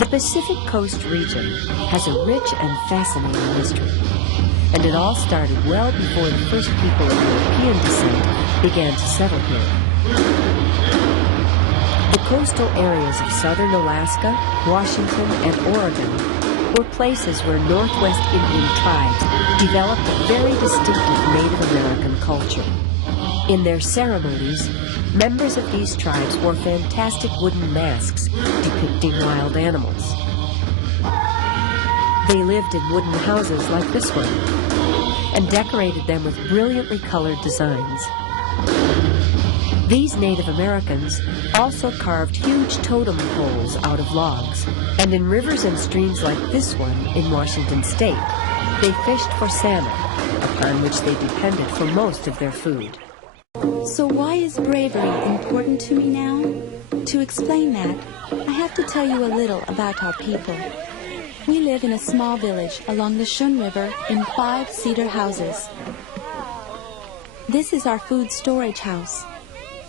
The Pacific Coast region has a rich and fascinating history, and it all started well before the first people of European descent began to settle here. The coastal areas of southern Alaska, Washington, and Oregon were places where Northwest Indian tribes developed a very distinctive Native American culture. In their ceremonies, members of these tribes wore fantastic wooden masks depicting wild animals. They lived in wooden houses like this one and decorated them with brilliantly colored designs. These Native Americans also carved huge totem poles out of logs, and in rivers and streams like this one in Washington State, they fished for salmon, upon which they depended for most of their food. So why is bravery important to me now? To explain that, I have to tell you a little about our people. We live in a small village along the Shun River in 5 cedar houses. This is our food storage house.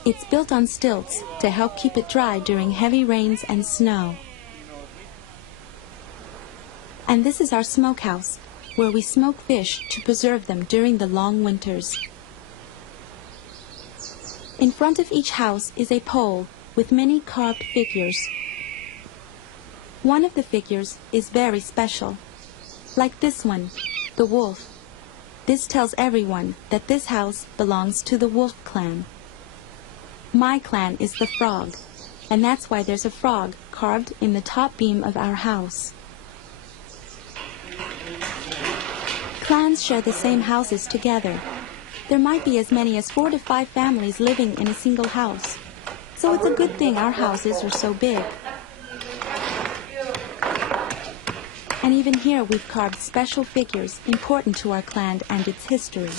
It's built on stilts to help keep it dry during heavy rains and snow. And this is our smokehouse, where we smoke fish to preserve them during the long winters. In front of each house is a pole with many carved figures. One of the figures is very special, like this one, the wolf. This tells everyone that this house belongs to the Wolf clan. My clan is the Frog, and that's why there's a frog carved in the top beam of our house. Clans share the same houses together. There might be as many as 4 to 5 families living in a single house. So it's a good thing our houses are so big. And even here we've carved special figures important to our clan and its history.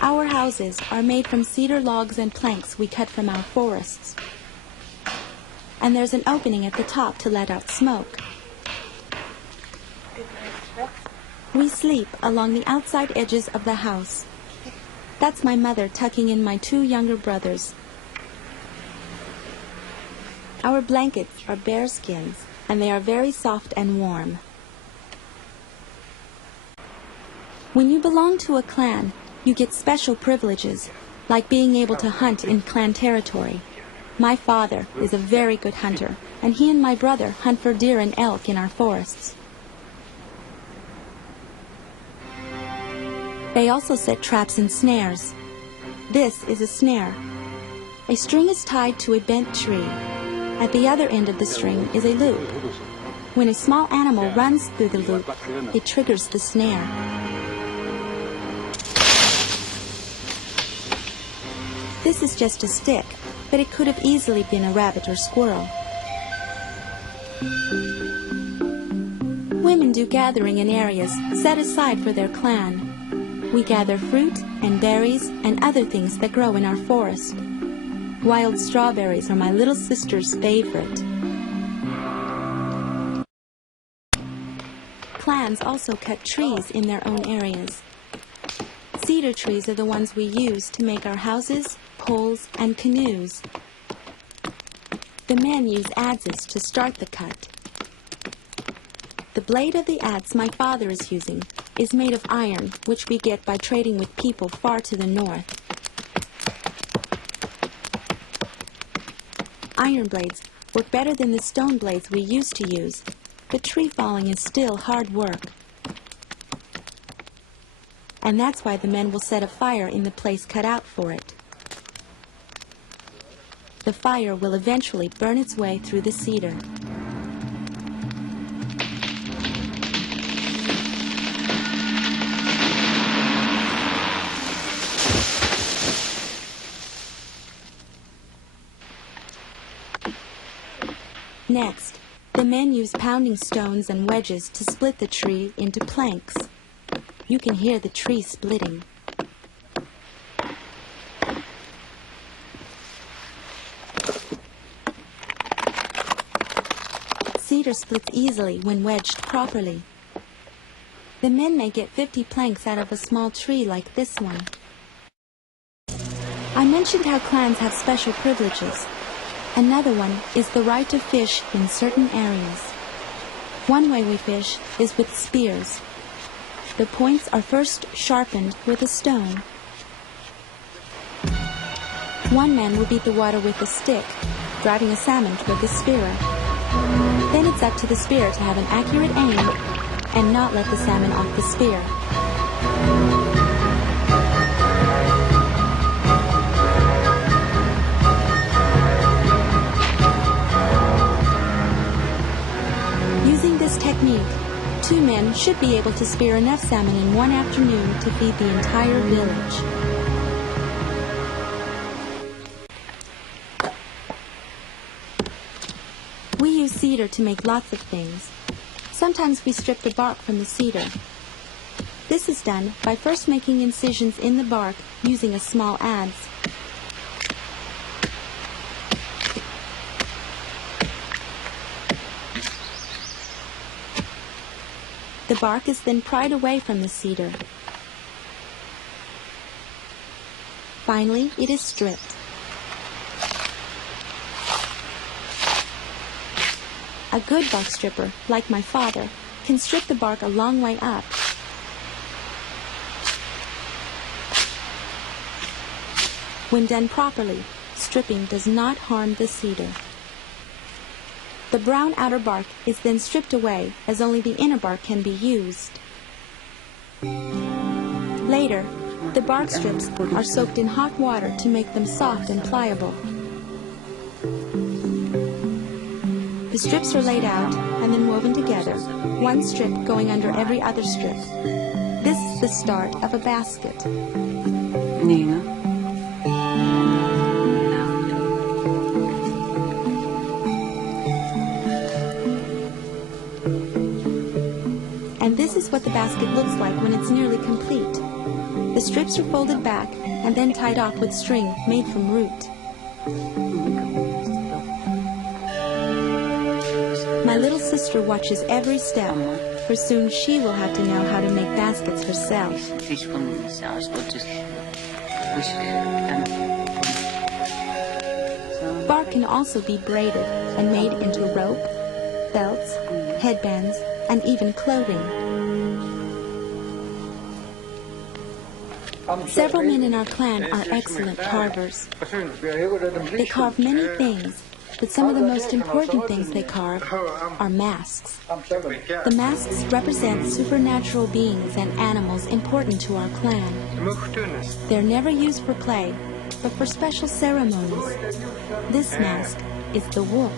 Our houses are made from cedar logs and planks we cut from our forests. And there's an opening at the top to let out smoke. We sleep along the outside edges of the house. That's my mother tucking in my 2 younger brothers. Our blankets are bear skins, and they are very soft and warm. When you belong to a clan, you get special privileges, like being able to hunt in clan territory. My father is a very good hunter, and he and my brother hunt for deer and elk in our forests. They also set traps and snares. This is a snare. A string is tied to a bent tree. At the other end of the string is a loop. When a small animal runs through the loop, it triggers the snare. This is just a stick, but it could have easily been a rabbit or squirrel. Women do gathering in areas set aside for their clan. We gather fruit and berries and other things that grow in our forest. Wild strawberries are my little sister's favorite. Clans also cut trees in their own areas. Cedar trees are the ones we use to make our houses, poles, and canoes. The men use adzes to start the cut. The blade of the adze my father is using is made of iron, which we get by trading with people far to the north. Iron blades work better than the stone blades we used to use, but tree falling is still hard work. And that's why the men will set a fire in the place cut out for it. The fire will eventually burn its way through the cedar. Next, the men use pounding stones and wedges to split the tree into planks. You can hear the tree splitting. Cedar splits easily when wedged properly. The men may get 50 planks out of a small tree like this one. I mentioned how clans have special privileges. Another one is the right to fish in certain areas. One way we fish is with spears. The points are first sharpened with a stone. One man will beat the water with a stick, driving a salmon toward the spearer. Then it's up to the spearer to have an accurate aim and not let the salmon off the spear. Using this technique, 2 men should be able to spear enough salmon in one afternoon to feed the entire village. We use cedar to make lots of things. Sometimes we strip the bark from the cedar. This is done by first making incisions in the bark using a small adze. The bark is then pried away from the cedar. Finally, it is stripped. A good bark stripper, like my father, can strip the bark a long way up. When done properly, stripping does not harm the cedar. The brown outer bark is then stripped away, as only the inner bark can be used. Later, the bark strips are soaked in hot water to make them soft and pliable. The strips are laid out and then woven together, one strip going under every other strip. This is the start of a basket. And this is what the basket looks like when it's nearly complete. The strips are folded back and then tied off with string made from root. My little sister watches every step, for soon she will have to know how to make baskets herself. Bark can also be braided and made into rope, belts, headbands, and even clothing. Several men in our clan are excellent carvers. They carve many things, but some of the most important things they carve are masks. The masks represent supernatural beings and animals important to our clan. They're never used for play, but for special ceremonies. This mask is the wolf.